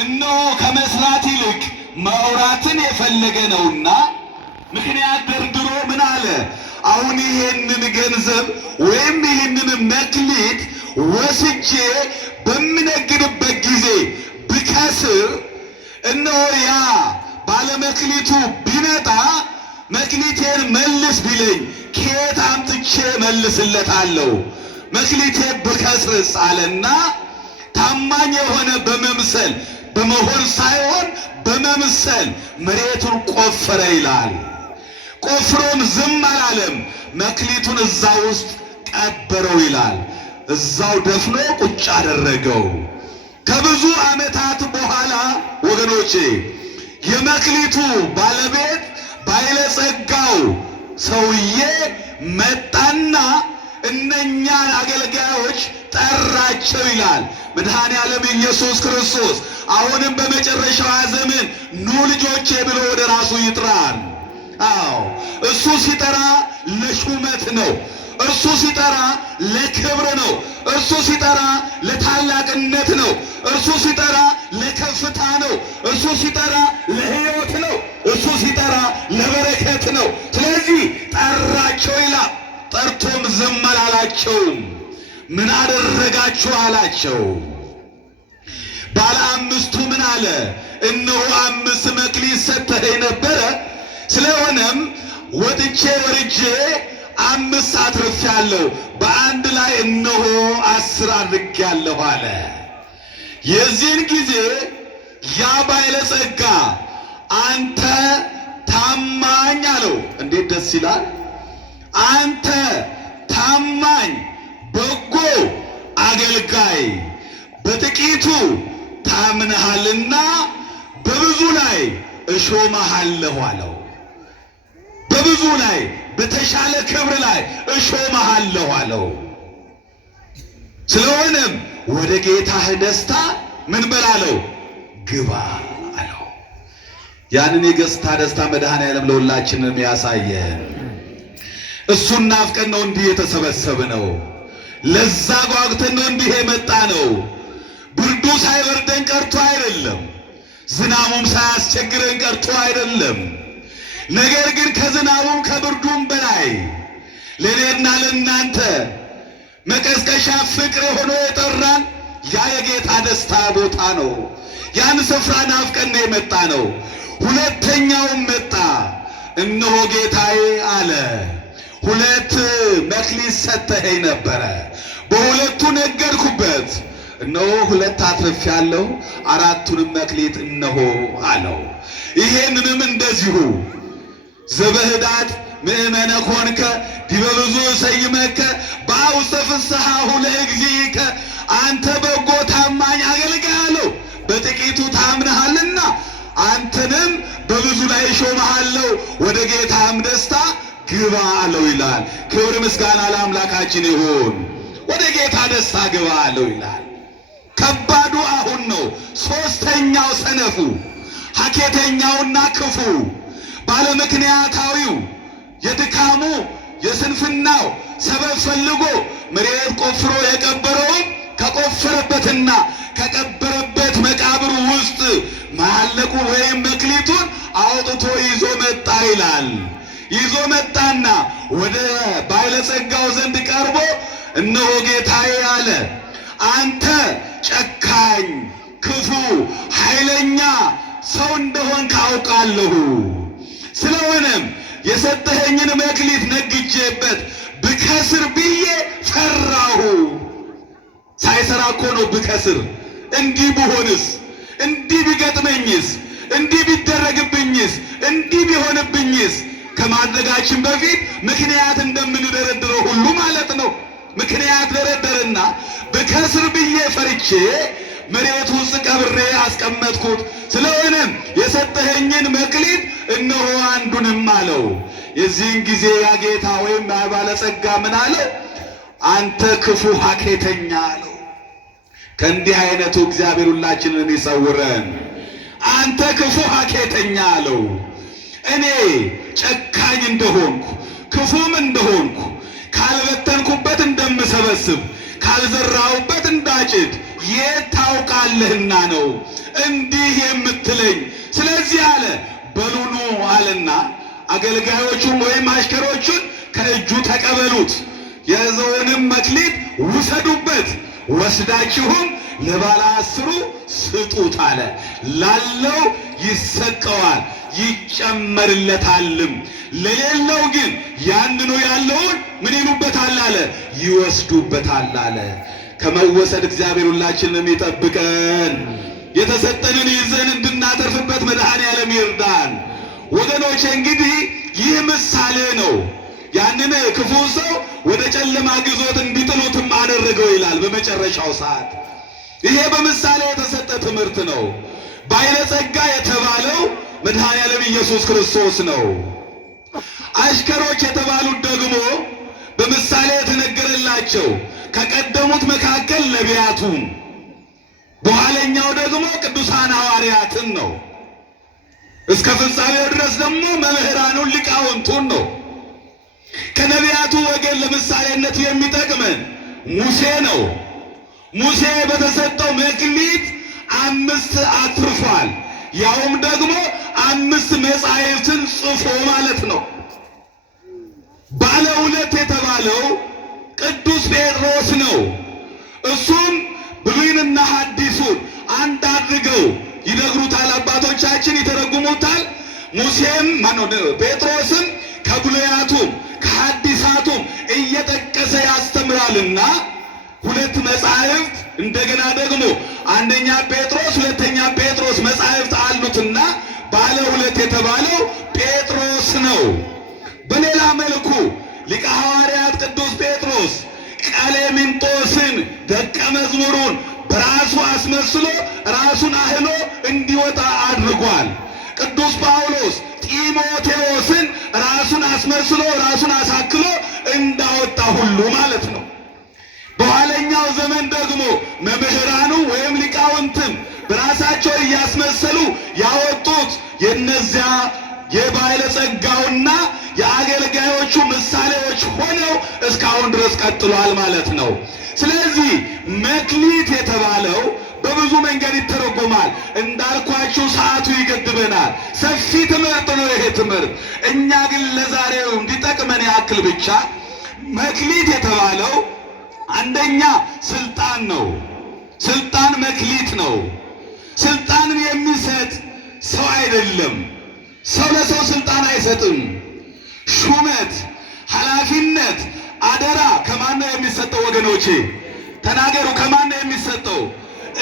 እነሆ ከመስራት ይልቅ ማውራትን የፈለገ ነውና ምክንያት ደርድሮ ምን አለ? አሁን ይሄንን ገንዘብ ወይም ይሄንን መክሊት ወስጄ በምነግድበት ጊዜ ብከስር እነሆ ያ ባለመክሊቱ ቢመጣ መክሊቴን መልስ ቢለኝ ከየት አምጥቼ መልስለታለሁ? መክሊቴ ብከስርስ አለና ታማኝ የሆነ በመምሰል በመሆን ሳይሆን በመምሰል መሬቱን ቆፈረ ይላል። ቆፍሮም ዝም አላለም፣ መክሊቱን እዛ ውስጥ ቀበረው ይላል። እዛው ደፍኖ ቁጭ አደረገው። ከብዙ ዓመታት በኋላ ወገኖቼ የመክሊቱ ባለቤት ባለጸጋው ሰውዬ መጣና እነኛን አገልጋዮች ጠራቸው ይላል መድኃኔ ዓለም ኢየሱስ ክርስቶስ። አሁንም በመጨረሻው ዘመን ኑ ልጆቼ ብሎ ወደ ራሱ ይጥራል። አዎ እሱ ሲጠራ ለሹመት ነው። እርሱ ሲጠራ ለክብር ነው። እርሱ ሲጠራ ለታላቅነት ነው። እርሱ ሲጠራ ለከፍታ ነው። እርሱ ሲጠራ ለሕይወት ነው። እርሱ ሲጠራ ለበረከት ነው። ስለዚህ ጠራቸው ይላል። ጠርቶም ዝም አላላቸውም። ምን አደረጋችሁ አላቸው። ባለ አምስቱ ምን አለ? እነሆ 5 መክሊት ሰጥተኸኝ ነበረ፣ ስለሆነም ወጥቼ ወርጄ 5 አትርፌአለሁ፣ በአንድ ላይ እነሆ 10 አድርጌአለሁ አለ። የዚህን ጊዜ ያ ባለጸጋ አንተ ታማኝ አለው። እንዴት ደስ ይላል! አንተ ታማኝ በጎ አገልጋይ፣ በጥቂቱ ታምነሃልና በብዙ ላይ እሾምሃለሁ አለው። በብዙ ላይ በተሻለ ክብር ላይ እሾምሃለሁ አለው። ስለሆነም ወደ ጌታህ ደስታ ምን በላለው? ግባ አለው። ያንን የገጽታ ደስታ መድኃኔ ዓለም ለሁላችንም ያሳየን። እሱን ናፍቀን ነው እንዲህ የተሰበሰብ ነው። ለዛ ጓጉተን ነው እንዲህ የመጣ ነው። ብርዱ ሳይበርደን ቀርቶ አይደለም፣ ዝናቡም ሳያስቸግረን ቀርቶ አይደለም። ነገር ግን ከዝናቡም ከብርዱም በላይ ለእኔና ለእናንተ መቀስቀሻ ፍቅር ሆኖ የጠራን ያ የጌታ ደስታ ቦታ ነው። ያን ስፍራ ናፍቀን ነው የመጣ ነው። ሁለተኛውም መጣ። እነሆ ጌታዬ አለ 2 መክሊት ሰጥተኸኝ ነበረ፣ በሁለቱ ነገድኩበት፣ እነሆ 2 አትርፌአለሁ፣ 4ቱንም መክሊት እነሆ አለው። ይሄንንም እንደዚሁ ዘበህዳት ምእመነ ኮንከ ዲበ ብዙ ሰይመከ በአውስተ ፍስሐሁ ለእግዚእከ፣ አንተ በጎ ታማኝ አገልጋይ አለው። በጥቂቱ ታምነሃልና አንተንም በብዙ ላይ እሾምሃለሁ፣ ወደ ጌታም ደስታ ግባ አለው ይላል። ክብር ምስጋና ለአምላካችን ይሁን። ወደ ጌታ ደስታ ግባ አለው ይላል። ከባዱ አሁን ነው። ሶስተኛው ሰነፉ፣ ሐኬተኛውና ክፉ፣ ባለምክንያታዊው፣ የድካሙ የስንፍናው ሰበብ ፈልጎ መሬት ቆፍሮ የቀበረውን ከቆፈረበትና ከቀበረበት መቃብር ውስጥ ማለቁ ወይም መክሊቱን አውጥቶ ይዞ መጣ ይላል። ይዞ መጣና ወደ ባለጸጋው ዘንድ ቀርቦ እነሆ ጌታዬ አለ፣ አንተ ጨካኝ፣ ክፉ፣ ኃይለኛ ሰው እንደሆን ካውቃለሁ። ስለሆነም የሰጠኸኝን መክሊት ነግጄበት ብከስር ብዬ ፈራሁ። ሳይሰራ እኮ ነው ብከስር። እንዲህ ብሆንስ፣ እንዲህ ቢገጥመኝስ፣ እንዲህ ቢደረግብኝስ፣ እንዲህ ቢሆንብኝስ ከማድረጋችን በፊት ምክንያት እንደምንደረድረው ሁሉ ማለት ነው። ምክንያት ደረደርና ብከስር ብዬ ፈርቼ መሬት ውስጥ ቀብሬ አስቀመጥኩት። ስለሆነም የሰጠኸኝን መክሊት እነሆ አንዱንም አለው። የዚህን ጊዜ ያ ጌታ ወይም ያ ባለጸጋ ምን አለው? አንተ ክፉ ሐኬተኛ አለው። ከእንዲህ አይነቱ እግዚአብሔር ሁላችንን ይሰውረን። አንተ ክፉ ሐኬተኛ አለው። እኔ ጨካኝ እንደሆንኩ ክፉም እንደሆንኩ ካልበተንኩበት እንደምሰበስብ ካልዘራሁበት እንዳጭድ የታውቃለህና ነው እንዲህ የምትለኝ። ስለዚህ አለ በሉኑ አለና አገልጋዮቹን ወይም አሽከሮቹን ከእጁ ተቀበሉት፣ የያዘውንም መክሊት ውሰዱበት፣ ወስዳችሁም ለባለ 10ሩ ስጡት አለ። ላለው ይሰጠዋል ይጨመርለታልም፣ ለሌለው ግን ያንኑ ያለውን ምን ይሉበታል አለ ይወስዱበታል አለ። ከመወሰድ እግዚአብሔር ሁላችንም ይጠብቀን። የተሰጠንን ይዘን እንድናተርፍበት መድኃኔዓለም ይርዳን። ወገኖች እንግዲህ ይህ ምሳሌ ነው። ያንን ክፉ ሰው ወደ ጨለማ ግዞት እንዲጥሉትም አደረገው ይላል በመጨረሻው ሰዓት። ይሄ በምሳሌ የተሰጠ ትምህርት ነው። ባለጸጋ የተባለው መድኃኔዓለም ኢየሱስ ክርስቶስ ነው። አሽከሮች የተባሉት ደግሞ በምሳሌ የተነገረላቸው ከቀደሙት መካከል ነቢያቱ፣ በኋለኛው ደግሞ ቅዱሳን ሐዋርያትን ነው። እስከ ፍጻሜው ድረስ ደግሞ መምህራኑን ሊቃውንቱን ነው። ከነቢያቱ ወገን ለምሳሌነት የሚጠቅመን ሙሴ ነው። ሙሴ በተሰጠው መክሊት 5 አትርፏል። ያውም ደግሞ 5 መጻሕፍትን ጽፎ ማለት ነው። ባለ 2 የተባለው ቅዱስ ጴጥሮስ ነው። እሱም ብሉይንና ሐዲሱን አንድ አድርገው ይነግሩታል አባቶቻችን፣ ይተረጉሙታል። ሙሴም ጴጥሮስም ከብሉያቱም ከሐዲሳቱም እየጠቀሰ ያስተምራልና 2 መጻሕፍት እንደገና ደግሞ አንደኛ ጴጥሮስ ሁለተኛ ጴጥሮስ መጻሕፍት አሉትና ባለ 2 የተባለው ጴጥሮስ ነው። በሌላ መልኩ ሊቀ ሐዋርያት ቅዱስ ጴጥሮስ ቀሌምንጦስን ደቀ መዝሙሩን በራሱ አስመስሎ ራሱን አህሎ እንዲወጣ አድርጓል። ቅዱስ ጳውሎስ ጢሞቴዎስን ራሱን አስመስሎ ራሱን አሳክሎ እንዳወጣ ሁሉ ማለት ነው። በኋለኛው ዘመን ደግሞ መምህራኑ ወይም ሊቃውንትም በራሳቸው እያስመሰሉ ያወጡት የነዚያ የባለጸጋውና የአገልጋዮቹ ምሳሌዎች ሆነው እስካሁን ድረስ ቀጥሏል ማለት ነው። ስለዚህ መክሊት የተባለው በብዙ መንገድ ይተረጎማል። እንዳልኳችሁ ሰዓቱ ይገድበናል። ሰፊ ትምህርት ነው ይሄ ትምህርት። እኛ ግን ለዛሬው እንዲጠቅመን ያክል ብቻ መክሊት የተባለው አንደኛ ስልጣን ነው። ስልጣን መክሊት ነው። ስልጣንን የሚሰጥ ሰው አይደለም። ሰው ለሰው ስልጣን አይሰጥም። ሹመት፣ ኃላፊነት፣ አደራ ከማን ነው የሚሰጠው? ወገኖቼ ተናገሩ። ከማን ነው የሚሰጠው?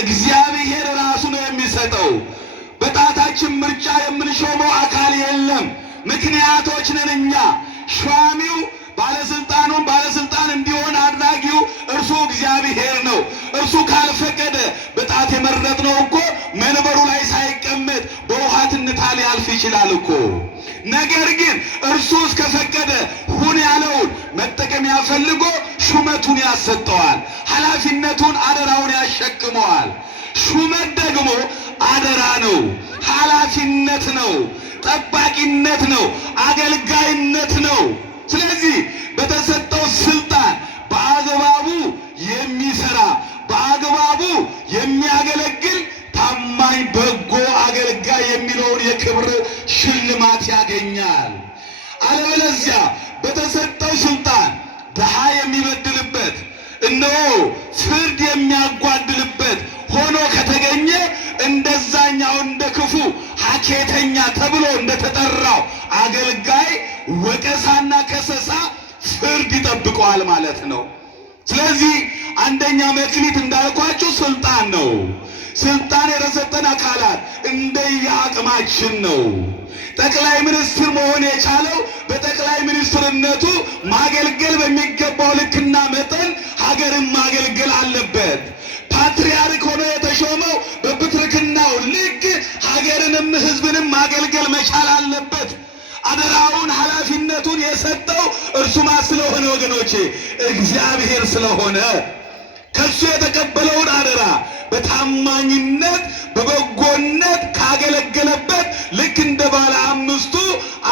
እግዚአብሔር ራሱ ነው የሚሰጠው። በጣታችን ምርጫ የምንሾመው አካል የለም። ምክንያቶች ነን እኛ። ሿሚው ባለስልጣኑን ባለስልጣን እንዲሆን አድራጊው እርሱ እግዚአብሔር ነው። እርሱ ካልፈቀደ በጣት የመረጥነው እኮ መንበሩ ላይ ሳይቀመጥ በውሃ ትንታ ሊያልፍ ይችላል እኮ። ነገር ግን እርሱ እስከፈቀደ ሁን ያለውን መጠቀሚያ ፈልጎ ሹመቱን ያሰጠዋል። ኃላፊነቱን አደራውን ያሸክመዋል። ሹመት ደግሞ አደራ ነው፣ ኃላፊነት ነው፣ ጠባቂነት ነው፣ አገልጋይነት ነው። ስለዚህ በተሰጠው ስልጣን በአግባቡ የሚሰራ በአግባቡ የሚያገለግል ታማኝ በጎ አገልጋይ የሚለውን የክብር ሽልማት ያገኛል። አለበለዚያ በተሰጠው ስልጣን ድሃ የሚበድልበት እነሆ ፍርድ የሚያጓድልበት ሆኖ ከተገኘ እንደዛኛው እንደ ክፉ ሐኬተኛ ተብሎ እንደተጠራው አገልጋይ ወቀሳና ከሰሳ ፍርድ ይጠብቀዋል ማለት ነው። ስለዚህ አንደኛ መክሊት እንዳልኳችሁ ስልጣን ነው። ስልጣን የተሰጠን አካላት እንደየአቅማችን ነው። ጠቅላይ ሚኒስትር መሆን የቻለው በጠቅላይ ሚኒስትርነቱ ማገልገል በሚገባው ልክና መጠን ሀገርን ማገልገል አለበት። ፓትርያርክ ሆኖ የተሾመው በፕትርክናው ልክ ሀገርንም ሕዝብንም ማገልገል መቻል አለበት። አደራውን ኃላፊነቱን የሰጠው እርሱማ ስለሆነ ወገኖቼ እግዚአብሔር ስለሆነ ከሱ የተቀበለውን አደራ በታማኝነት በበጎነት ካገለገለበት ልክ እንደ ባለ 5ቱ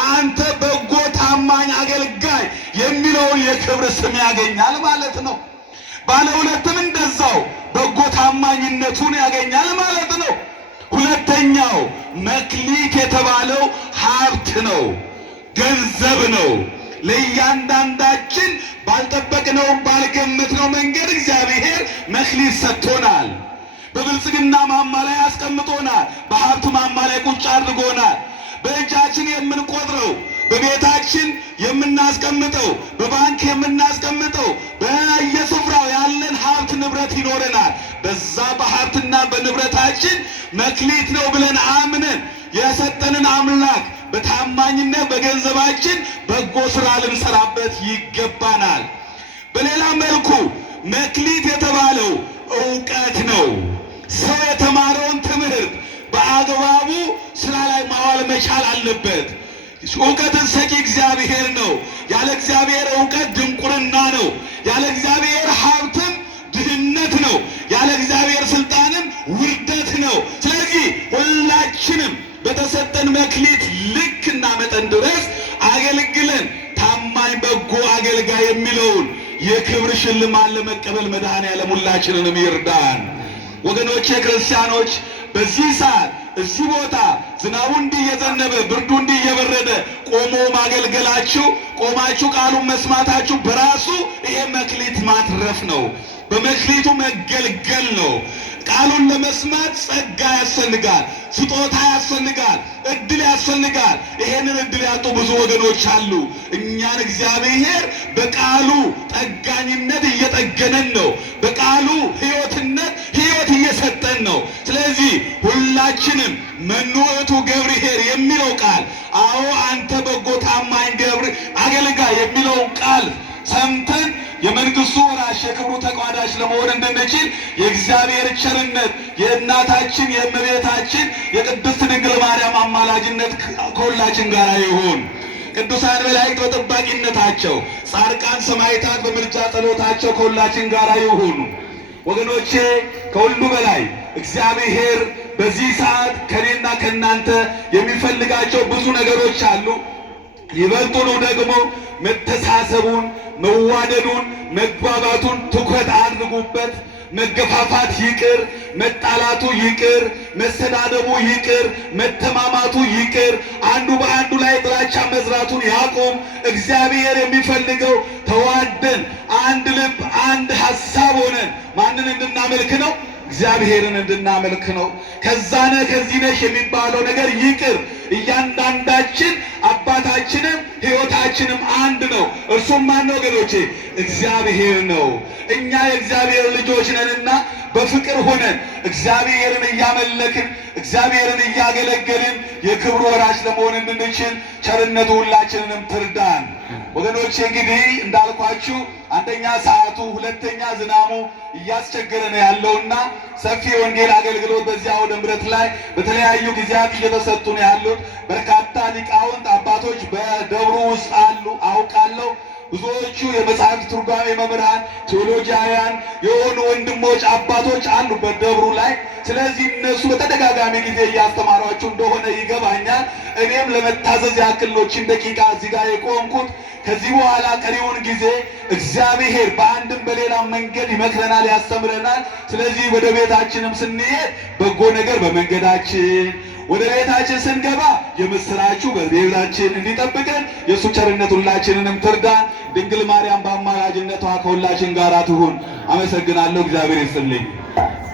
አንተ በጎ ታማኝ አገልጋይ የሚለውን የክብር ስም ያገኛል ማለት ነው። ባለ 2ም እንደዛው በጎ ታማኝነቱን ያገኛል ማለት ነው። ሁለተኛው መክሊት የተባለው ሀብት ነው፣ ገንዘብ ነው። ለእያንዳንዳችን ባልጠበቅነው ባልገመትነው መንገድ እግዚአብሔር መክሊት ሰጥቶናል። በብልጽግና ማማ ላይ አስቀምጦናል። በሀብት ማማ ላይ ቁጭ አድርጎናል። በእጃችን የምንቆጥረው፣ በቤታችን የምናስቀምጠው፣ በባንክ የምናስቀምጠው በየስፍራው ያለን ሀብት ንብረት ይኖረናል። በዛ በሀብትና በንብረታችን መክሊት ነው ብለን አምነን የሰጠንን አምላክ በታማኝነት በገንዘባችን በጎ ስራ ልንሰራበት ይገባናል። በሌላ መልኩ መክሊት የተባለው ዕውቀት ነው። ሰው የተማረውን ትምህርት በአግባቡ ስራ ላይ ማዋል መቻል አለበት። ዕውቀትን ሰጪ እግዚአብሔር ነው። ያለ እግዚአብሔር ዕውቀት ድንቁርና ነው። ያለ እግዚአብሔር ሀብትም ድህነት ነው። ያለ እግዚአብሔር ስልጣንም ውርደት ነው። ስለዚህ ሁላችንም በተሰጠን መክሊት ልክና መጠን ድረስ አገልግለን ታማኝ በጎ አገልጋይ የሚለውን የክብር ሽልማት ለመቀበል መድኃኔዓለም ሁላችንንም ይርዳን። ወገኖቼ ክርስቲያኖች፣ በዚህ ሰዓት እዚህ ቦታ ዝናቡ እንዲህ እየዘነበ ብርዱ እንዲህ እየበረደ ቆሞ ማገልገላችሁ፣ ቆማችሁ ቃሉን መስማታችሁ በራሱ ይሄ መክሊት ማትረፍ ነው። በመክሊቱ መገልገል ነው። ቃሉን ለመስማት ጸጋ ያስፈልጋል፣ ስጦታ ያስፈልጋል፣ እድል ያስፈልጋል። ይሄንን እድል ያጡ ብዙ ወገኖች አሉ። እኛን እግዚአብሔር በቃሉ ጠጋኝነት እየጠገነን ነው። በቃሉ ሕይወትነት ሕይወት እየሰጠን ነው። ስለዚህ ሁላችንም መኑ ውእቱ ገብርኄር የሚለው ቃል፣ አዎ አንተ በጎ ታማኝ አገልጋይ የሚለውን ቃል ሰምተን የመንግስቱ ወራሽ የክብሩ ተቋዳሽ ለመሆን እንድንችል የእግዚአብሔር ቸርነት የእናታችን የእመቤታችን የቅድስት ድንግል ማርያም አማላጅነት ከሁላችን ጋር ይሁን። ቅዱሳን መላእክት በጠባቂነታቸው፣ ጻድቃን ሰማዕታት በምልጃ ጸሎታቸው ከሁላችን ጋር ይሁኑ። ወገኖቼ ከሁሉ በላይ እግዚአብሔር በዚህ ሰዓት ከኔና ከናንተ የሚፈልጋቸው ብዙ ነገሮች አሉ። ይበልጡኑ ደግሞ መተሳሰቡን፣ መዋደዱን፣ መግባባቱን ትኩረት አድርጉበት። መገፋፋት ይቅር፣ መጣላቱ ይቅር፣ መሰዳደቡ ይቅር፣ መተማማቱ ይቅር፣ አንዱ በአንዱ ላይ ጥላቻ መዝራቱን ያቁም። እግዚአብሔር የሚፈልገው ተዋደን አንድ ልብ አንድ ሐሳብ ሆነን ማንን እንድናመልክ ነው? እግዚአብሔርን እንድናመልክ ነው። ከዛነ ከዚህ ነሽ የሚባለው ነገር ይቅር። እያንዳንዳችን አባታችንም ሕይወታችንም አንድ ነው። እርሱም ማን ነው ወገኖቼ? እግዚአብሔር ነው። እኛ የእግዚአብሔር ልጆች ነንና በፍቅር ሆነን እግዚአብሔርን እያመለክን እግዚአብሔርን እያገለገልን የክብሩ ወራሽ ለመሆን እንድንችል ቸርነቱ ሁላችንንም ትርዳን። ወገኖቼ እንግዲህ እንዳልኳችሁ አንደኛ ሰዓቱ፣ ሁለተኛ ዝናሙ እያስቸገረ ነው ያለውና ሰፊ ወንጌል አገልግሎት በዚያ አውደ ምሕረት ላይ በተለያዩ ጊዜያት እየተሰጡ ነው ያሉት። በርካታ ሊቃውንት አባቶች በደብሩ ውስጥ አሉ አውቃለሁ። ብዙዎቹ የመጽሐፍ ትርጓሜ መምህራን ቴዎሎጂያን የሆኑ ወንድሞች አባቶች አሉበት ደብሩ ላይ። ስለዚህ እነሱ በተደጋጋሚ ጊዜ እያስተማሯችሁ እንደሆነ ይገባኛል። እኔም ለመታዘዝ ያክሎችን ደቂቃ እዚህ ጋር የቆምኩት። ከዚህ በኋላ ቀሪውን ጊዜ እግዚአብሔር በአንድም በሌላም መንገድ ይመክረናል፣ ያስተምረናል። ስለዚህ ወደ ቤታችንም ስንሄድ በጎ ነገር በመንገዳችን፣ ወደ ቤታችን ስንገባ የምስራችሁ በቤታችን እንዲጠብቀን የእሱ ቸርነት ሁላችንንም ትርዳን። ድንግል ማርያም በአማላጅነቷ ከሁላችን ጋር ትሁን። አመሰግናለሁ። እግዚአብሔር ይስጥልኝ።